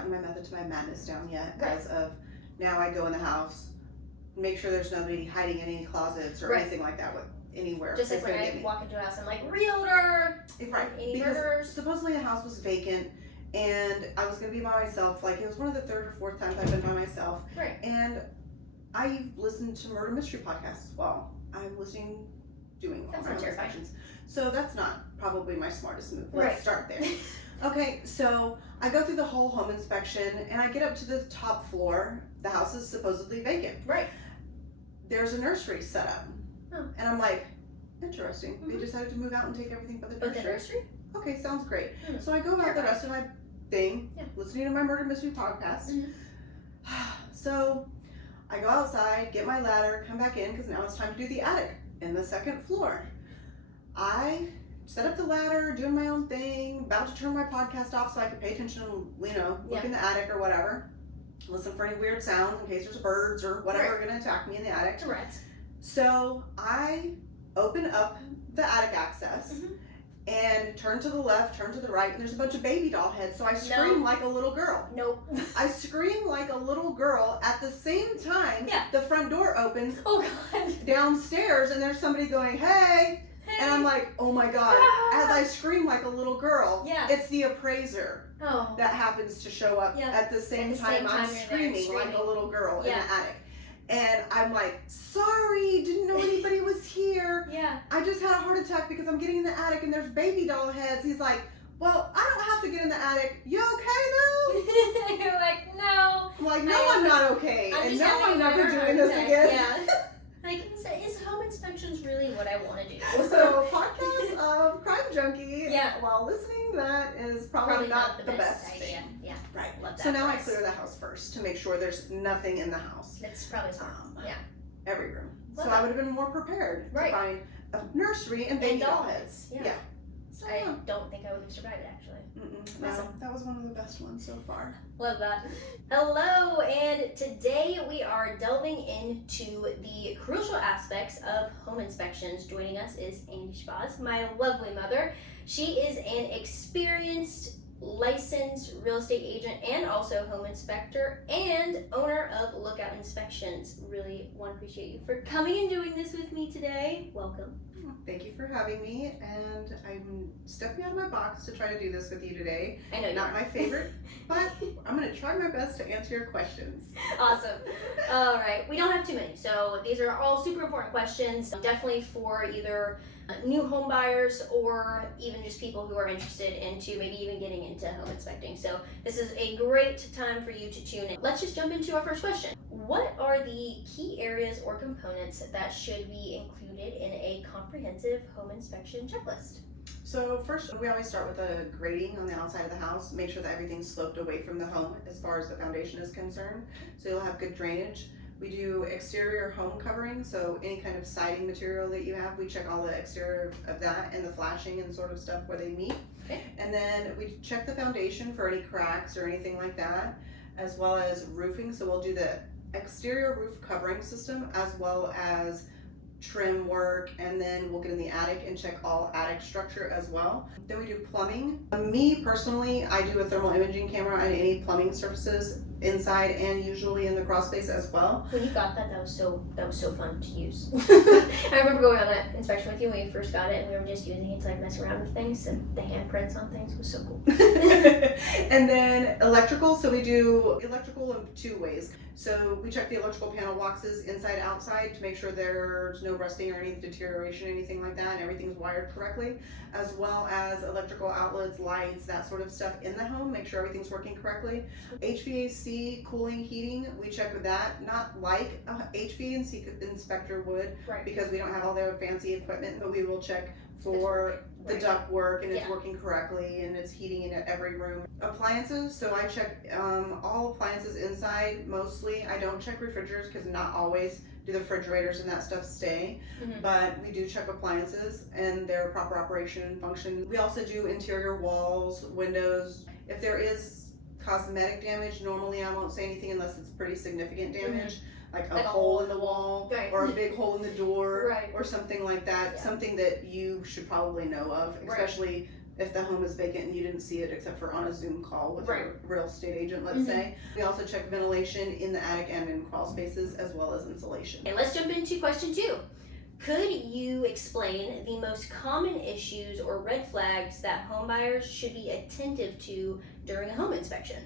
gotten my method to my madness down yet. As of now, I go in the house, make sure there's nobody hiding in any closets or anything like that with anywhere. Just like when I walk into a house, I'm like, realtor! Right. Any because murders? supposedly the house was vacant and I was going to be by myself. Like, it was one of the third or fourth times I've been by myself. Right. And I listened to murder mystery podcasts while I'm doing all my inspections. So that's not probably my smartest move. Let's start there. Okay, so I go through the whole home inspection and I get up to the top floor. The house is supposedly vacant. Right. There's a nursery set up. Oh. And I'm like, interesting. They decided to move out and take everything but the nursery. But the nursery? Okay, sounds great. So I go about the rest of my thing, listening to my murder mystery podcast. So I go outside, get my ladder, come back in because now it's time to do the attic in the second floor. I set up the ladder, doing my own thing, about to turn my podcast off so I could pay attention and, look in the attic or whatever. Listen for any weird sounds in case there's birds or whatever are going to attack me in the attic. So I open up the attic access and turn to the left, turn to the right, and there's a bunch of baby doll heads. So I scream like a little girl. I scream like a little girl. At the same time, the front door opens downstairs and there's somebody going, hey. And I'm like, oh my God. As I scream like a little girl, it's the appraiser that happens to show up at the same time I'm screaming like a little girl in the attic. And I'm like, sorry, didn't know anybody was here. I just had a heart attack because I'm getting in the attic and there's baby doll heads. He's like, well, I don't have to get in the attic. You okay though? You're like, no. I'm like, no, I'm not okay. And no, I'm never doing this again. Like, is home inspections really what I want to do? So, podcast of Crime Junkie. While listening, that is probably not the best idea. thing. Right. Love that. So now I clear the house first to make sure there's nothing in the house. That's probably smart. Every room. So I would have been more prepared to find a nursery and baby doll heads. So, I don't think I would have survived it, actually. No, that was one of the best ones so far. Love that. Hello, and today we are delving into the crucial aspects of home inspections. Joining us is Andi Shabazz, my lovely mother. She is an experienced, licensed real estate agent and also home inspector and owner of Lookout Inspections. Really want to appreciate you for coming and doing this with me today. Welcome. Thank you for having me, and I'm stepping out of my box to try to do this with you today. I know not my favorite, but I'm going to try my best to answer your questions. Awesome. All right, we don't have too many, so these are all super important questions, definitely for either new home buyers or even just people who are interested into maybe even getting into home inspecting. So this is a great time for you to tune in. Let's just jump into our first question. What are the key areas or components that should be included in a comprehensive home inspection checklist? So first, we always start with a grading on the outside of the house. Make sure that everything's sloped away from the home as far as the foundation is concerned. So you'll have good drainage. We do exterior home covering, so any kind of siding material that you have, we check all the exterior of that and the flashing and sort of stuff where they meet. And then we check the foundation for any cracks or anything like that, as well as roofing. So we'll do the exterior roof covering system as well as trim work, and then we'll get in the attic and check all attic structure as well. Then we do plumbing. Me personally, I do a thermal imaging camera on any plumbing surfaces inside and usually in the crawl space as well. When you got that was so fun to use. I remember going on that inspection with you when you first got it, and we were just using it to like mess around with things, and the handprints on things was so cool. And then electrical, so we do electrical in two ways. So we check the electrical panel boxes inside outside to make sure there's no rusting or any deterioration, anything like that, and everything's wired correctly, as well as electrical outlets, lights, that sort of stuff in the home, make sure everything's working correctly. HVAC, cooling, heating, we check with that, not like a HVAC inspector would, because we don't have all their fancy equipment, but we will check for the duct work and it's working correctly and it's heating in every room. Appliances, so I check all appliances inside mostly. I don't check refrigerators because not always do the refrigerators and that stuff stay, but we do check appliances and their proper operation and function. We also do interior walls, windows. If there is cosmetic damage, normally I won't say anything unless it's pretty significant damage. Like a hole in the wall or a big hole in the door or something like that. Something that you should probably know of, especially if the home is vacant and you didn't see it except for on a Zoom call with a real estate agent, let's say. We also check ventilation in the attic and in crawl spaces, as well as insulation. And let's jump into question 2. Could you explain the most common issues or red flags that homebuyers should be attentive to during a home inspection?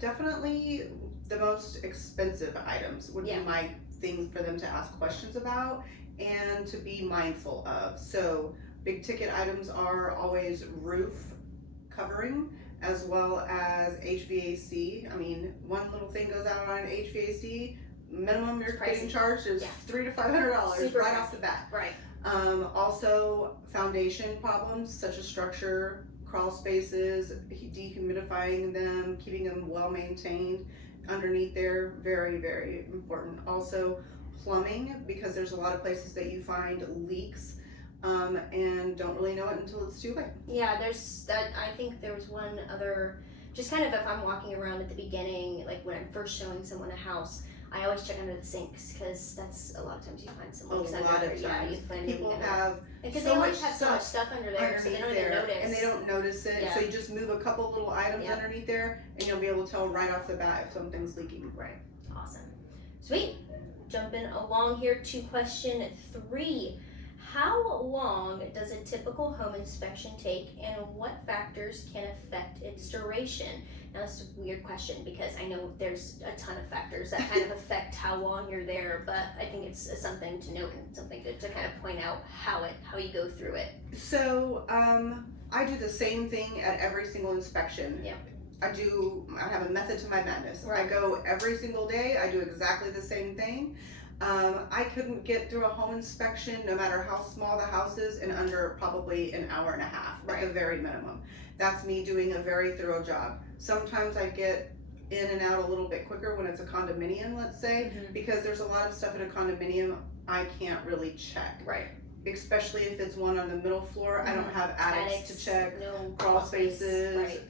Definitely the most expensive items would be my things for them to ask questions about and to be mindful of. So big ticket items are always roof covering as well as HVAC. I mean, one little thing goes out on HVAC, minimum you're getting charged is $300 to $500 right off the bat. Right. Also, foundation problems such as structure, crawl spaces, dehumidifying them, keeping them well maintained underneath there, very, very important. Also, plumbing, because there's a lot of places that you find leaks and don't really know it until it's too late. Yeah, there's that. I think there was one other, just kind of if I'm walking around at the beginning, like when I'm first showing someone a house, I always check under the sinks because that's a lot of times you find some leaks under there. Yeah, you find people have because so they much always have so much stuff under there, so they don't even notice. And they don't notice it, so you just move a couple little items underneath there, and you'll be able to tell right off the bat if something's leaking. Right. Awesome. Sweet. Jumping along here to question 3. How long does a typical home inspection take, and what factors can affect its duration? Now, this is a weird question because I know there's a ton of factors that kind of affect how long you're there, but I think it's something to note and something to kind of point out how you go through it. So, I do the same thing at every single inspection. Yeah. I have a method to my madness. Right. I go every single day, I do exactly the same thing. I couldn't get through a home inspection, no matter how small the house is, in under probably an hour and a half, at the very minimum. That's me doing a very thorough job. Sometimes I get in and out a little bit quicker when it's a condominium, let's say, because there's a lot of stuff in a condominium I can't really check. Right. Especially if it's one on the middle floor. I don't have attics to check, no crawl spaces,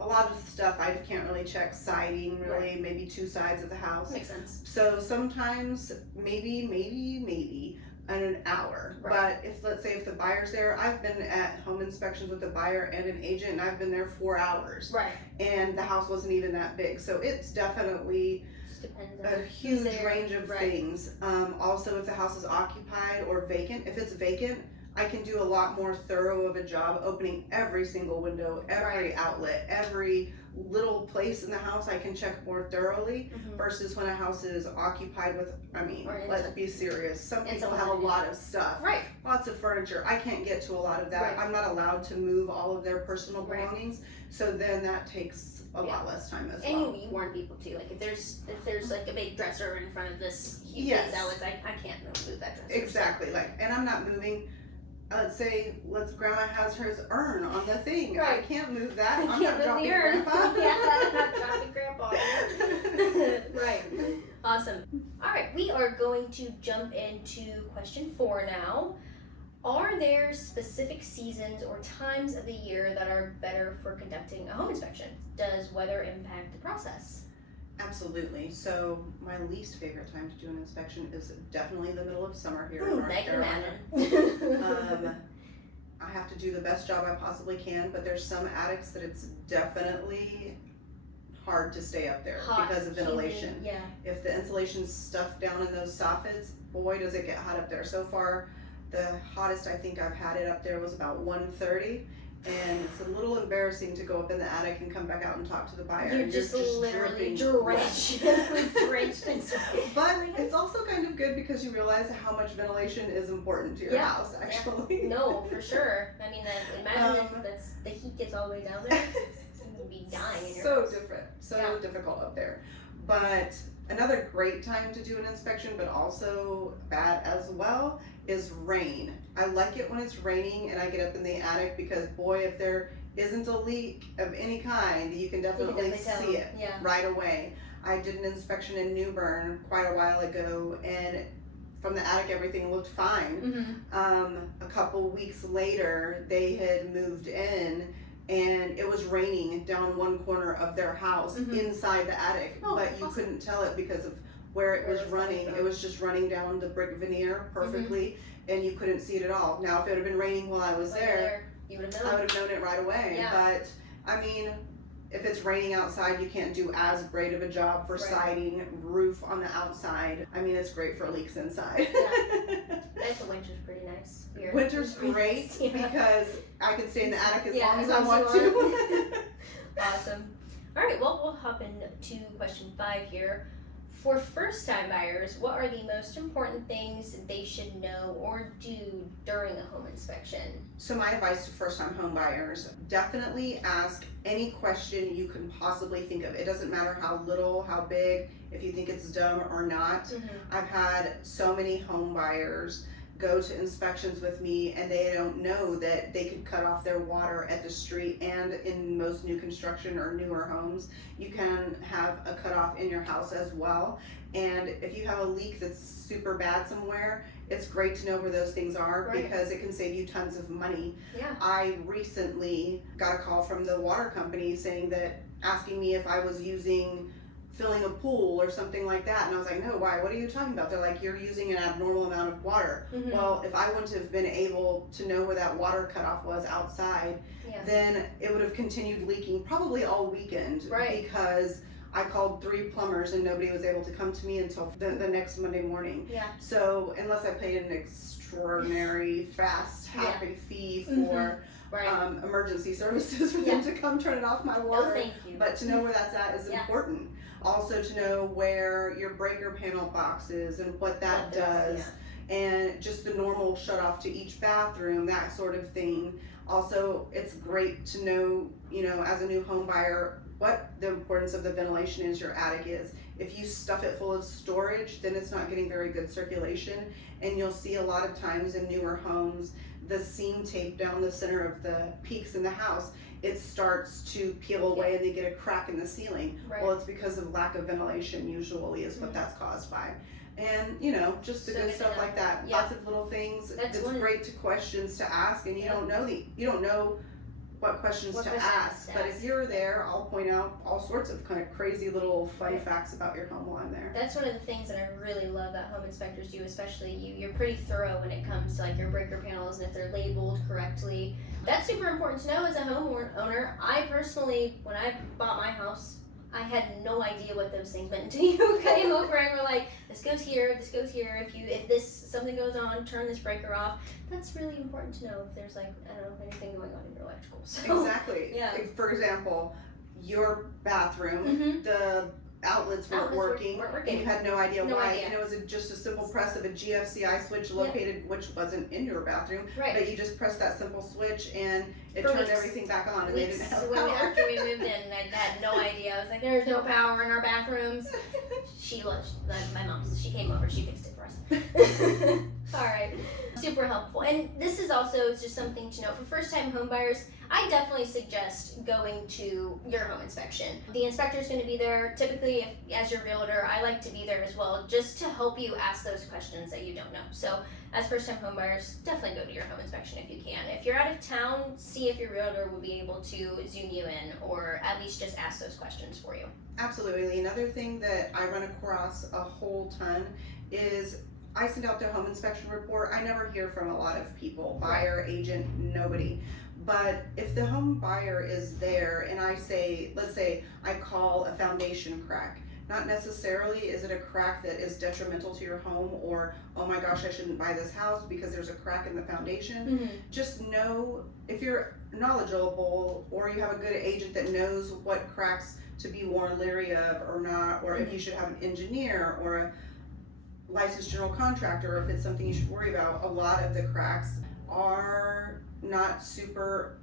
a lot of stuff I can't really check, siding really, maybe 2 sides of the house. Makes sense. So sometimes maybe an hour. But let's say if the buyer's there, I've been at home inspections with a buyer and an agent, and I've been there 4 hours. Right. And the house wasn't even that big. So it's definitely a huge range of things. Also, if the house is occupied or vacant, if it's vacant, I can do a lot more thorough of a job opening every single window, every outlet, every little place in the house I can check more thoroughly versus when a house is occupied with, let's be serious. Some people have a lot of stuff. Right. Lots of furniture. I can't get to a lot of that. Right. I'm not allowed to move all of their personal belongings. So then that takes a lot less time as well. And you warn people too, like if there's like a big dresser in front of this huge outlets, I can't move that dresser. Exactly. So. And I'm not moving. Let's say, grandma has her urn on the thing. Right. I can't move that. I'm not dropping grandpa. I'm not dropping grandpa. Right. Awesome. All right, we are going to jump into question 4 now. Are there specific seasons or times of the year that are better for conducting a home inspection? Does weather impact the process? Absolutely. So my least favorite time to do an inspection is definitely the middle of summer here in North Carolina. I have to do the best job I possibly can, but there's some attics that it's definitely hard to stay up there because of ventilation. Yeah. If the insulation's stuffed down in those soffits, boy does it get hot up there. So far, the hottest I think I've had it up there was about 130. And it's a little embarrassing to go up in the attic and come back out and talk to the buyer. You're just literally drenched. But it's also kind of good because you realize how much ventilation is important to your house, actually. No, for sure. I mean, imagine if the heat gets all the way down there. You would be dying in your house. So difficult up there. But another great time to do an inspection, but also bad as well, is rain. I like it when it's raining and I get up in the attic because boy, if there isn't a leak of any kind, you can definitely see it right away. I did an inspection in New Bern quite a while ago, and from the attic everything looked fine. A couple weeks later they had moved in and it was raining down one corner of their house inside the attic, but you couldn't tell it because of where it was running. It was just running down the brick veneer perfectly, and you couldn't see it at all. Now, if it had been raining while I was there, You would have known. I would have known it right away. Yeah. But I mean, if it's raining outside, you can't do as great of a job for siding, roof on the outside. I mean, it's great for leaks inside. Yeah. I think the winter's pretty nice here. Winter's great Yeah. because I can stay in the attic as Yeah, long as as I long want as you to. Awesome. All right, well, we'll hop into question 5 here. For first-time buyers, what are the most important things they should know or do during a home inspection? So my advice to first-time home buyers, definitely ask any question you can possibly think of. It doesn't matter how little, how big, if you think it's dumb or not. I've had so many home buyers go to inspections with me and they don't know that they could cut off their water at the street, and in most new construction or newer homes you can have a cutoff in your house as well. And if you have a leak that's super bad somewhere, it's great to know where those things are, because it can save you tons of money. Yeah. I recently got a call from the water company saying that, asking me if I was filling a pool or something like that, and I was like, no, why? What are you talking about? They're like, you're using an abnormal amount of water. Well, if I wouldn't have been able to know where that water cutoff was outside, then it would have continued leaking probably all weekend, because I called 3 plumbers and nobody was able to come to me until the next Monday morning. So unless I paid an extraordinary fast happy fee for emergency services for them to come turn it off my water. No, thank you. But to know where that's at is important. Also to know where your breaker panel box is and what that does. And just the normal shut off to each bathroom, that sort of thing. Also, it's great to know, as a new home buyer, what the importance of the ventilation is, your attic is. If you stuff it full of storage, then it's not getting very good circulation. And you'll see a lot of times in newer homes, the seam tape down the center of the peaks in the house, it starts to peel away and they get a crack in the ceiling. Well, it's because of lack of ventilation usually is what that's caused by. And just the good stuff like that. Lots of little things. It's great questions to ask, and you don't know what questions to ask. But if you're there, I'll point out all sorts of kind of crazy little fun facts about your home while I'm there. That's one of the things that I really love that home inspectors do, especially you. You're pretty thorough when it comes to like your breaker panels and if they're labeled correctly. That's super important to know as a homeowner. I personally, when I bought my house, I had no idea what those things meant until you came over and were like, this goes here, this goes here. If something goes on, turn this breaker off. That's really important to know if there's anything going on in your electrical. So, exactly. Like, for example, your bathroom, the outlets weren't working, and you had no idea why. And it was just a simple press of a GFCI switch located, which wasn't in your bathroom, but you just pressed that simple switch and it turned everything back on, and they didn't have power. After we moved in, I had no idea. I was like, there's no power in our bathrooms. My mom, she came over, she fixed it for us. All right, super helpful. And this is also just something to know for first-time home buyers. I definitely suggest going to your home inspection. The inspector is going to be there. Typically, as your realtor, I like to be there as well, just to help you ask those questions that you don't know. So as first-time home buyers, definitely go to your home inspection if you can. If you're out of town, see if your realtor will be able to zoom you in, or at least just ask those questions for you. Absolutely. Another thing that I run across a whole ton is I send out the home inspection report. I never hear from a lot of people, buyer, agent, nobody. But if the home buyer is there and let's say I call a foundation crack, not necessarily is it a crack that is detrimental to your home, or, oh my gosh, I shouldn't buy this house because there's a crack in the foundation. Just know, if you're knowledgeable or you have a good agent that knows what cracks to be more leery of or not, or if you should have an engineer or a licensed general contractor, or if it's something you should worry about. A lot of the cracks are not super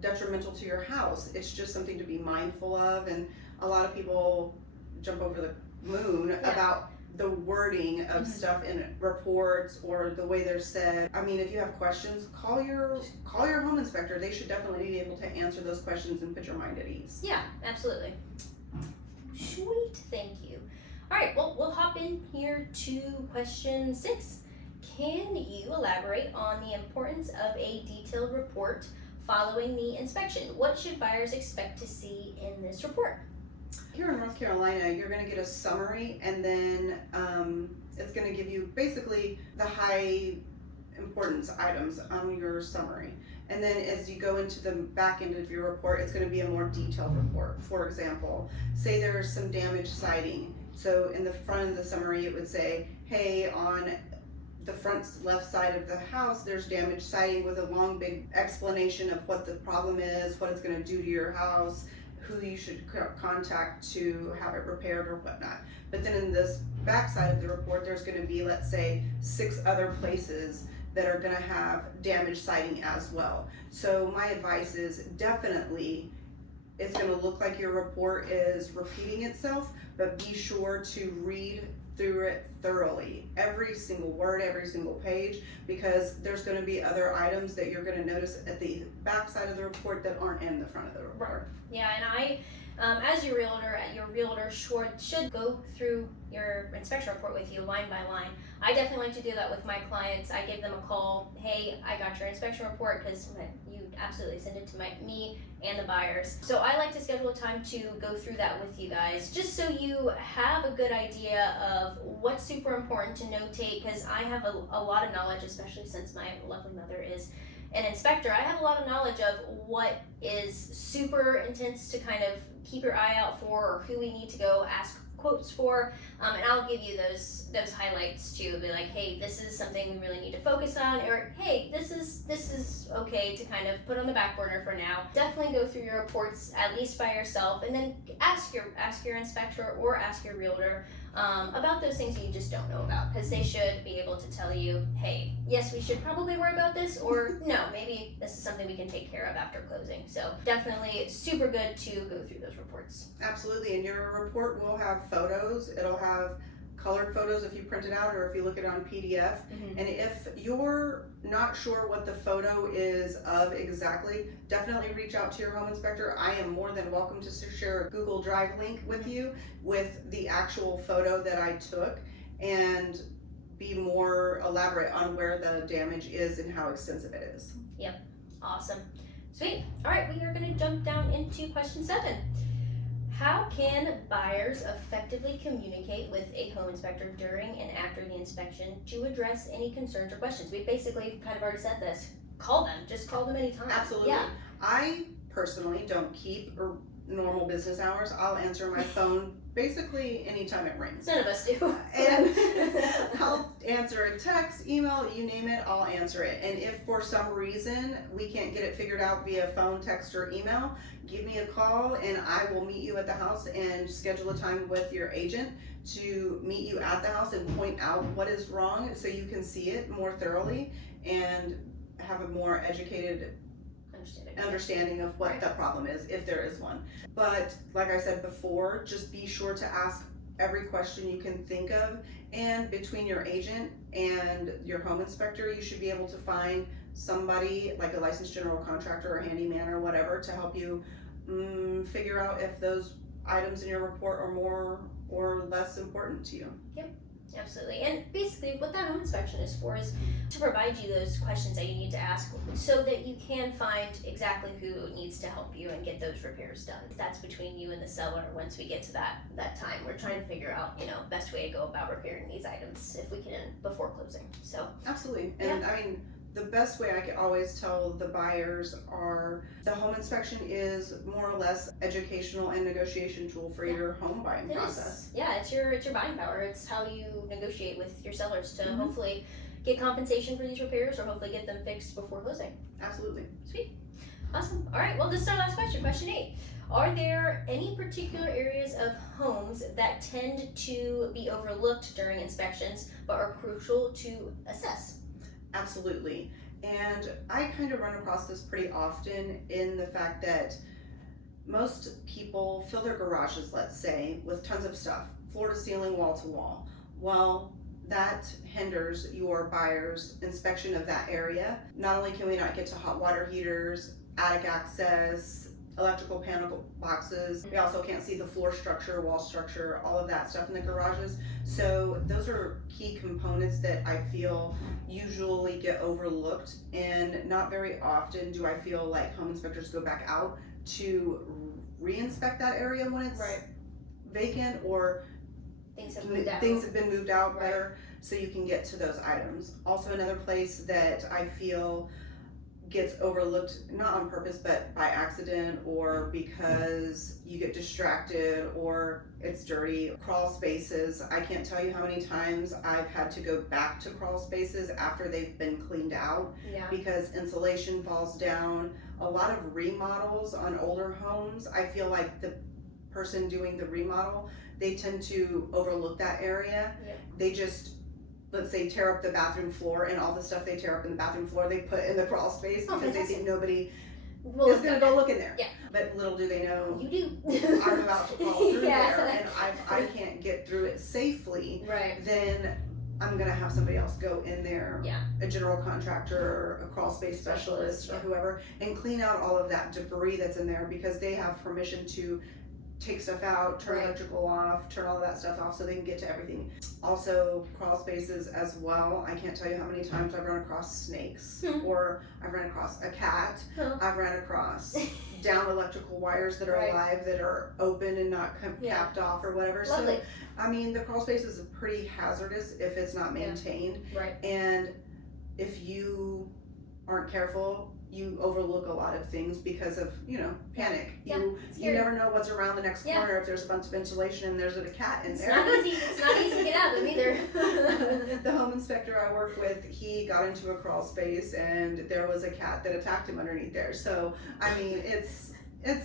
detrimental to your house. It's just something to be mindful of, and a lot of people jump over the moon about the wording of stuff in reports or the way they're said. I mean, if you have questions, call your home inspector. They should definitely be able to answer those questions and put your mind at ease. Yeah, absolutely. Sweet, thank you. All right, well, we'll hop in here to question 6. Can you elaborate on the importance of a detailed report following the inspection? What should buyers expect to see in this report? Here in North Carolina, you're going to get a summary, and then it's going to give you basically the high importance items on your summary. And then as you go into the back end of your report, it's going to be a more detailed report. For example, say there's some damaged siding. So in the front of the summary, it would say, hey, on the front left side of the house, there's damaged siding with a long, big explanation of what the problem is, what it's going to do to your house, who you should contact to have it repaired or whatnot. But then in this back side of the report, there's going to be, let's say, 6 other places that are going to have damaged siding as well. So my advice is definitely, it's going to look like your report is repeating itself, but be sure to read through it thoroughly, every single word, every single page, because there's going to be other items that you're going to notice at the back side of the report that aren't in the front of the report. Yeah, and I, as your realtor should go through your inspection report with you line by line. I definitely like to do that with my clients. I give them a call. Hey, I got your inspection report, because you absolutely send it to me and the buyers. So I like to schedule a time to go through that with you guys, just so you have a good idea of what's super important to notate, because I have a lot of knowledge, especially since my lovely mother is an inspector. I have a lot of knowledge of what is super intense to kind of keep your eye out for, or who we need to go ask quotes for, and I'll give you those highlights too. Be like, hey, this is something we really need to focus on, or hey, this is okay to kind of put on the back burner for now. Definitely go through your reports at least by yourself, and then ask your inspector or ask your realtor about those things that you just don't know about, because they should be able to tell you, hey, yes, we should probably worry about this, or no, maybe this is something we can take care of after closing. So definitely super good to go through those reports. Absolutely, and your report will have photos. It'll have colored photos if you print it out, or if you look at it on PDF. And if you're not sure what the photo is of exactly, definitely reach out to your home inspector. I am more than welcome to share a Google Drive link with you with the actual photo that I took, and be more elaborate on where the damage is and how extensive it is. Yep, awesome. Sweet. All right, we are going to jump down into question 7. How can buyers effectively communicate with a home inspector during and after the inspection to address any concerns or questions? We basically kind of already said this. Call them. Just call them anytime. Absolutely. Yeah. I personally don't keep normal business hours. I'll answer my phone basically anytime it rings. None of us do. And I'll answer a text, email, you name it, I'll answer it. And if for some reason we can't get it figured out via phone, text, or email, give me a call and I will meet you at the house and schedule a time with your agent to meet you at the house and point out what is wrong, so you can see it more thoroughly and have a more educated understanding of what the problem is, if there is one. But like I said before, just be sure to ask every question you can think of, and between your agent and your home inspector, you should be able to find somebody like a licensed general contractor or handyman or whatever to help you figure out if those items in your report are more or less important to you. Yep. Absolutely. And basically what that home inspection is for is to provide you those questions that you need to ask, so that you can find exactly who needs to help you and get those repairs done. That's between you and the seller. Once we get to that time, we're trying to figure out, best way to go about repairing these items if we can before closing. So absolutely. And I mean, the best way I can always tell the buyers are the home inspection is more or less educational and negotiation tool for your home buying process. Yeah, it's your buying power. It's how you negotiate with your sellers to hopefully get compensation for these repairs, or hopefully get them fixed before closing. Absolutely. Sweet. Awesome. All right, well, this is our last question, question 8. Are there any particular areas of homes that tend to be overlooked during inspections but are crucial to assess? Absolutely. And I kind of run across this pretty often in the fact that most people fill their garages, let's say, with tons of stuff, floor to ceiling, wall to wall. Well, that hinders your buyer's inspection of that area. Not only can we not get to hot water heaters, attic access, electrical panel boxes, we also can't see the floor structure, wall structure, all of that stuff in the garages. So those are key components that I feel usually get overlooked, and not very often do I feel like home inspectors go back out to re-inspect that area when it's vacant, or things have moved out. Things have been moved out better. so you can get to those items. Also, another place that I feel gets overlooked, not on purpose, but by accident or because you get distracted or it's dirty. Crawl spaces. I can't tell you how many times I've had to go back to crawl spaces after they've been cleaned out because insulation falls down. A lot of remodels on older homes, I feel like the person doing the remodel, they tend to overlook that area. They just, let's say, tear up the bathroom floor, and all the stuff they tear up in the bathroom floor they put in the crawl space because they think nobody is going to go look in there. But little do they know, you do. I'm about to crawl through there, and I can't get through it safely. Then I'm going to have somebody else go in there, a general contractor, a crawl space specialist, or whoever, and clean out all of that debris that's in there because they have permission to take stuff out, turn electrical off, turn all of that stuff off so they can get to everything. Also, crawl spaces as well. I can't tell you how many times I've run across snakes, or I've run across a cat. I've run across down electrical wires that are alive that are open and not capped off or whatever. Lovely. So, I mean, the crawl space is pretty hazardous if it's not maintained. And if you aren't careful, you overlook a lot of things because of, panic. You never know what's around the next corner if there's a bunch of ventilation and there's a cat in there. It's not easy to get out of them either. The home inspector I work with, he got into a crawl space and there was a cat that attacked him underneath there. So, I mean, it's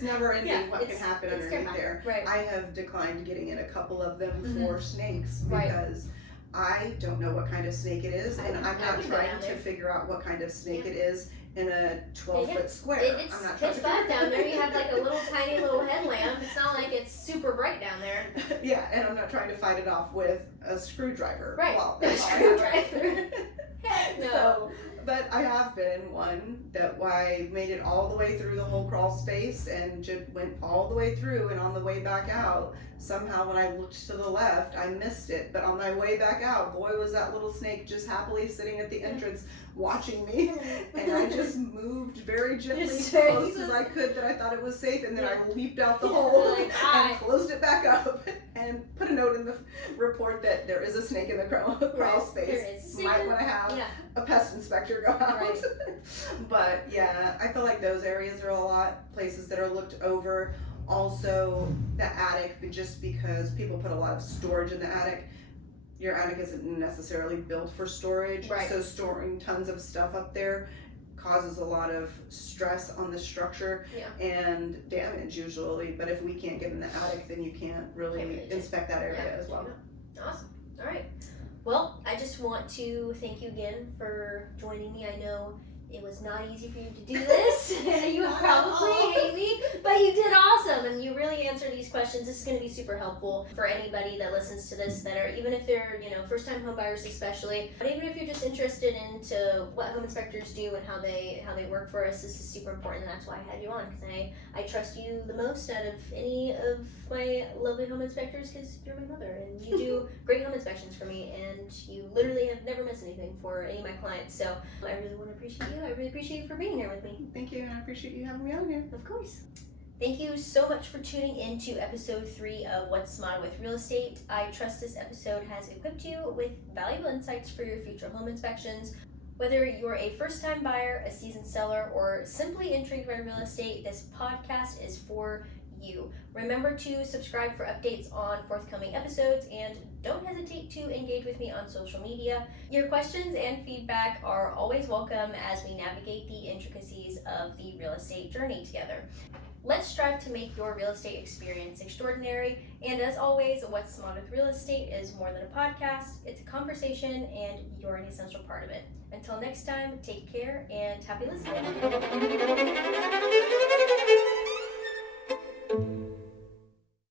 never ending what can happen underneath there. I have declined getting in a couple of them for snakes because I don't know what kind of snake it is, and I'm not trying to figure out what kind of snake it is in a 12-foot square. It's pitch black down there. You have like a little tiny little headlamp. It's not like it's super bright down there. And I'm not trying to fight it off with a screwdriver. Well, a screwdriver. Heck no. So, but I have been in one that I made it all the way through the whole crawl space and just went all the way through, and on the way back out, somehow when I looked to the left, I missed it. But on my way back out, boy, was that little snake just happily sitting at the entrance watching me. And I just moved very gently as close as I could that I thought it was safe, and then I leaped out the hole and closed it back up and put a note in the report that there is a snake in the crawl space. Might want to have a pest inspector go out. But I feel like those areas are a lot places that are looked over. Also, the attic, just because people put a lot of storage in the attic. Your attic isn't necessarily built for storage, so storing tons of stuff up there causes a lot of stress on the structure and damage usually. But if we can't get in the attic, then you can't really inspect that area as well. Awesome. All right. Well, I just want to thank you again for joining me. I know it was not easy for you to do this. You probably hate me, but you did awesome, and you really answered these questions. This is going to be super helpful for anybody that listens to this, that are, even if they're, first-time home buyers especially, but even if you're just interested into what home inspectors do and how they work for us. This is super important, and that's why I had you on, because I trust you the most out of any of my lovely home inspectors, because you're my mother, and you do great home inspections for me, and you literally have never missed anything for any of my clients. So I really want to appreciate you. I really appreciate you for being here with me. Thank you, and I appreciate you having me on here. Of course. Thank you so much for tuning in to episode 3 of What's Samadah with Real Estate. I trust this episode has equipped you with valuable insights for your future home inspections. Whether you're a first-time buyer, a seasoned seller, or simply intrigued by real estate, this podcast is for you. Remember to subscribe for updates on forthcoming episodes, and don't hesitate to engage with me on social media. Your questions and feedback are always welcome as we navigate the intricacies of the real estate journey together. Let's strive to make your real estate experience extraordinary. And as always, What's Samadah with Real Estate is more than a podcast. It's a conversation, and you're an essential part of it. Until next time, take care and happy listening.